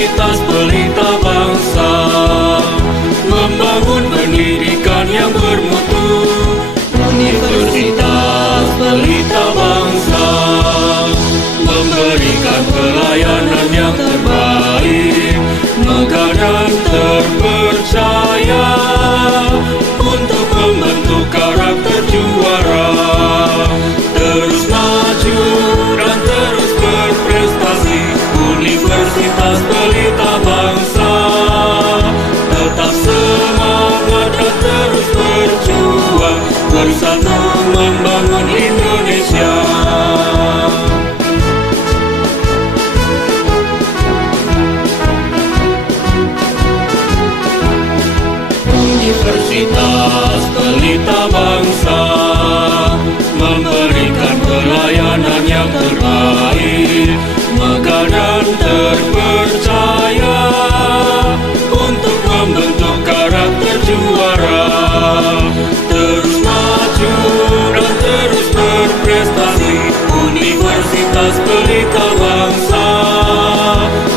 Universitas Pelita Bangsa, membangun pendidikan yang bermutu. Universitas Pelita Bangsa, memberikan pelayanan yang terbaik, megah dan terpercaya, untuk membentuk karakter juara. Terus maju dan terus berprestasi. Universitas Pelita Bangsa, tetap semangat dan terus berjuang, bersatu membangun Indonesia. Universitas Pelita Bangsa, memberikan pelayanan yang terbaik, megah dan terpercaya, untuk membentuk karakter juara. Terus maju dan terus berprestasi. Universitas Pelita Bangsa,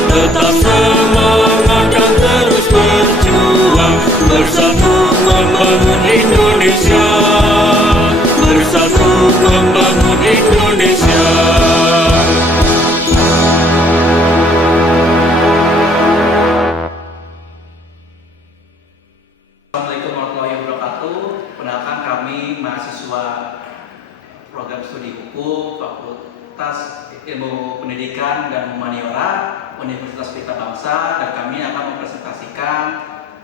tetap semangat dan terus berjuang, bersatu membangun Indonesia, bersatu membangun Indonesia. Assalamualaikum warahmatullahi wabarakatuh. Perkenalkan, kami mahasiswa program studi hukum Fakultas Ilmu Pendidikan dan Humaniora Universitas Pelita Bangsa, dan kami akan mempresentasikan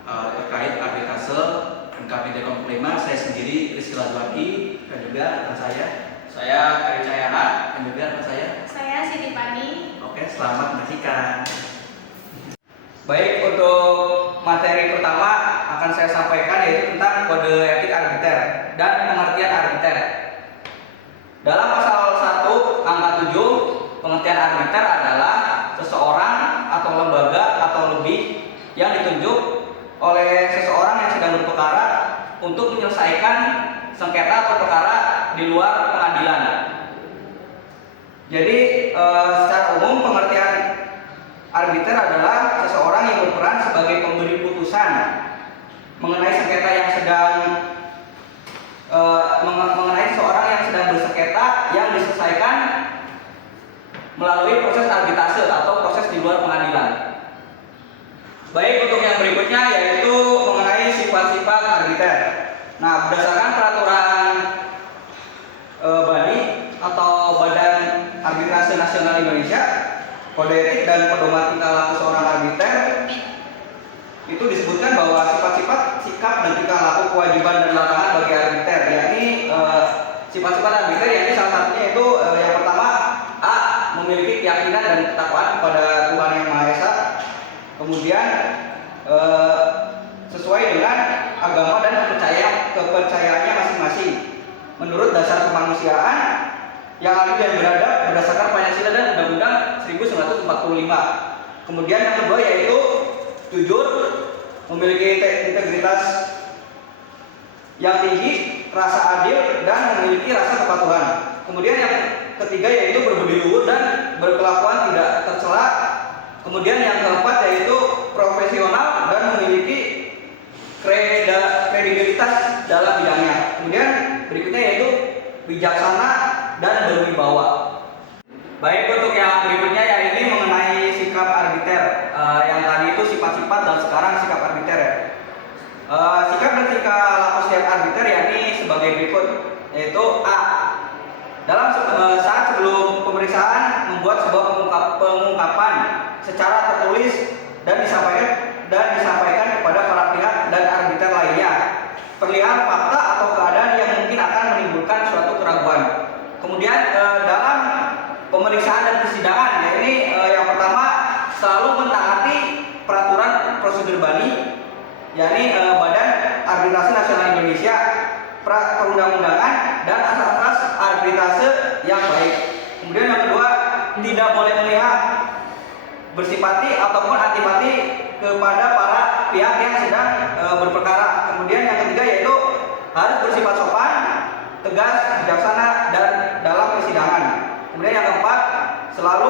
terkait arbitrase NKPD kelompok 5. Saya sendiri Rizky Lazwaki, dan juga rekan saya Kari Cahyana, dan juga rekan saya Siti Pani. Oke, selamat menyaksikan. Baik, untuk materi pertama akan saya sampaikan yaitu tentang kode etik arbiter dan pengertian arbiter. Dalam pasal 1 angka 7, pengertian arbiter adalah seseorang atau lembaga atau lebih yang ditunjuk oleh seseorang yang sedang berperkara untuk menyelesaikan sengketa atau perkara di luar pengadilan. Jadi secara umum pengertian arbiter adalah seseorang yang berperan sebagai pemberi putusan mengenai sengketa yang sedang mengenai seseorang yang sedang bersengketa yang diselesaikan melalui proses arbitrase atau proses di luar pengadilan. Baik, untuk yang berikutnya yaitu mengenai sifat-sifat arbiter. Nah, berdasarkan peraturan BANI atau Badan Arbitrase Nasional Indonesia, kode etik dan pedoman tingkah laku seorang arbiter itu disebutkan bahwa sifat-sifat, sikap dan tingkah laku, kewajiban dan larangan bagi arbiter, yakni sifat-sifat arbiter, yakni salah satunya itu yang pertama, A. Memiliki keyakinan dan ketakwaan kepada Tuhan Yang Maha Esa. Kemudian sesuai dengan agama dan kepercayaannya masing-masing menurut dasar kemanusiaan yang adil dan beradab berdasarkan Pancasila dan Undang-Undang 1945. Kemudian yang kedua yaitu jujur, memiliki integritas yang tinggi, rasa adil, dan memiliki rasa kepatuhan. Kemudian yang ketiga yaitu berbudi luhur dan berkelakuan tidak tercela. Kemudian yang keempat yaitu profesional dan memiliki kredibilitas dalam bidangnya. Kemudian berikutnya yaitu bijaksana dan berwibawa. Baik, untuk yang berikutnya ya ini mengenai sikap arbiter. Yang tadi itu sifat-sifat dan sekarang sikap arbiter ya. Sikap dan tingkah laku setiap arbiter yakni sebagai berikut, yaitu A. Dalam saat sebelum pemeriksaan membuat sebuah pengungkapan secara tertulis dan disampaikan kepada para pihak dan arbiter lainnya perihal fakta atau keadaan yang mungkin akan menimbulkan suatu keraguan. Kemudian dalam pemeriksaan dan persidangan, yakni yang pertama selalu mentaati peraturan prosedur BANI, yakni Badan Arbitrase Nasional Indonesia, perundang-undangan dan asas-asas arbitrase yang baik. Kemudian yang kedua, tidak boleh memihak, bersipati ataupun antipati kepada para pihak yang sedang berperkara. Kemudian yang ketiga yaitu harus bersifat sopan, tegas, bijaksana dan dalam persidangan. Kemudian yang keempat, selalu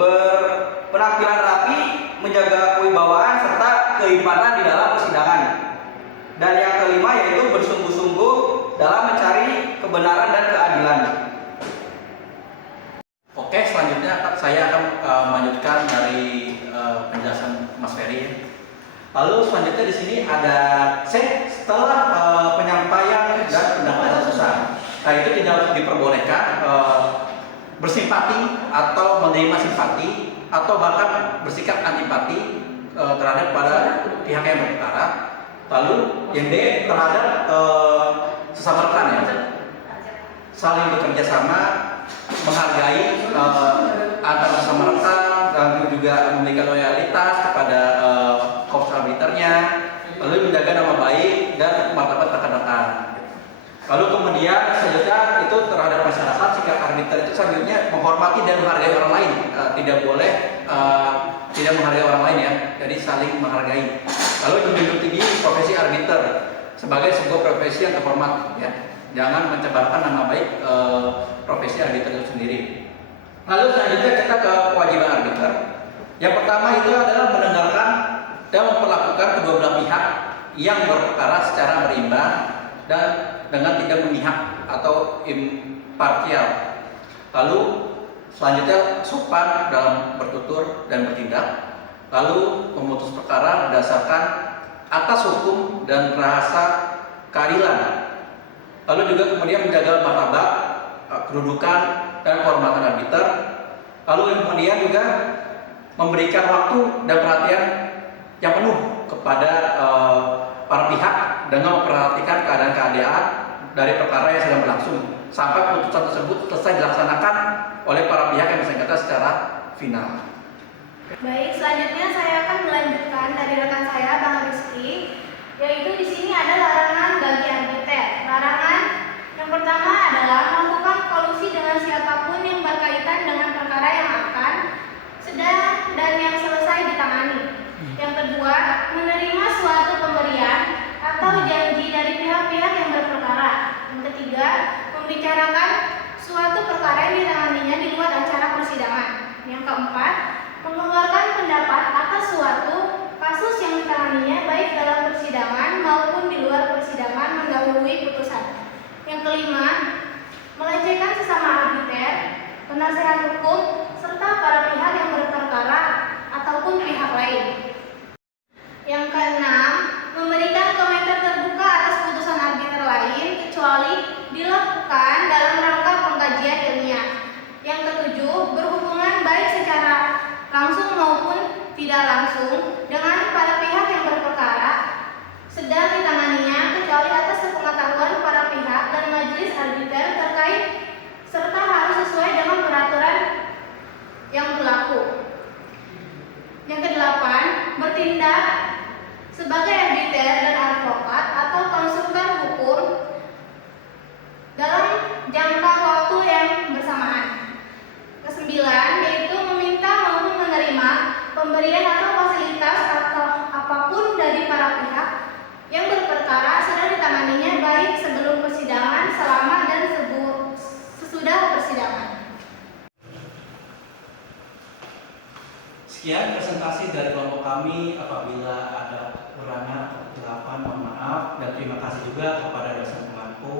berpenampilan rapi menjaga kewibawaan serta keimanan di dalam persidangan. Dan yang kelima yaitu bersungguh-sungguh dalam mencari kebenaran dan keadilan. Oke, selanjutnya saya akan melanjutkan dari penjelasan Mas Ferry. Lalu selanjutnya di sini ada C, setelah penyampaian dan pendapatan susah. Nah, itu tidak diperbolehkan bersimpati atau menerima simpati atau bahkan bersikap antipati terhadap pada pihak yang berperkara. Lalu yang D, terhadap sesama rekan ya, saling bekerja sama, menghargai antara sesama rekan dan juga memberikan loyalitas kepada korps arbiternya, lalu menjaga nama baik dan martabat rekan-rekan. Lalu kemudian selanjutnya itu terhadap masyarakat, sikap arbiter itu selanjutnya menghormati dan menghargai orang lain, tidak boleh tidak menghargai orang lain ya, jadi saling menghargai. Lalu menjunjung tinggi profesi arbiter sebagai sebuah profesi yang terhormat ya, jangan mencemarkan nama baik profesi arbiter itu sendiri. Lalu selanjutnya kita ke kewajiban arbiter. Yang pertama itu adalah mendengarkan dan memperlakukan kedua belah pihak yang berperkara secara berimbang dan dengan tidak memihak atau imparsial. Lalu selanjutnya sopan dalam bertutur dan bertindak. Lalu memutus perkara berdasarkan atas hukum dan rasa keadilan. Lalu juga kemudian menjaga martabat, kedudukan dan kehormatan arbiter. Lalu kemudian juga memberikan waktu dan perhatian yang penuh kepada para pihak dengan memperhatikan keadaan dari perkara yang sedang berlangsung sampai putusan tersebut selesai dilaksanakan oleh para pihak yang bersengketa secara final. Baik, selanjutnya saya akan melanjutkan dari rekan saya, Bang Rizky, yaitu di sini ada larangan bagi arbiter. Larangan yang pertama adalah melakukan kolusi dengan siapapun yang berkaitan dengan perkara yang akan, sedang, dan yang selesai ditangani. Yang kedua, menerima suatu pemberian atau janji dari pihak-pihak yang berperkara. Yang ketiga, membicarakan suatu perkara yang ditanganinya di luar acara persidangan. Yang keempat, mengeluarkan pendapat atas suatu kasus yang ditanganinya baik dalam persidangan maupun di luar persidangan mendahului putusan. Yang kelima, melecehkan sesama arbiter, penasehat hukum, serta para pihak yang berperkara ataupun pihak lain. Yang keenam, memberikan komentar terbuka atas putusan arbiter lain kecuali dilakukan dalam rangka pengkajian ilmiah. Yang ketujuh, berhubungan baik secara langsung maupun tidak langsung dengan para pihak yang berperkara sedang ditanganinya kecuali atas sepengetahuan para pihak dan majelis arbiter terkait serta harus sesuai dengan peraturan yang berlaku. Yang kedelapan, bertindak sebagai arbiter dan advokat atau konsultan hukum dalam jangka waktu yang bersamaan. Kesembilan, yaitu meminta maupun menerima pemberian atau fasilitas atau apapun dari para pihak yang berperkara sedang ditanganinya baik sebelum persidangan, selama dan sesudah persidangan. Sekian presentasi dari kelompok kami. Apabila ada kekurangan atau kekeliruan, mohon maaf, dan terima kasih juga kepada dosen pengampu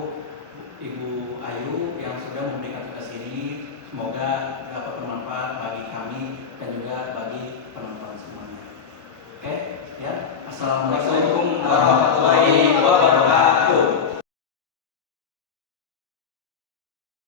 Ibu Ayu yang sudah memberikan tugas ini. Semoga dapat bermanfaat bagi kami dan juga bagi penonton semuanya. Oke, ya. Assalamualaikum warahmatullahi wabarakatuh.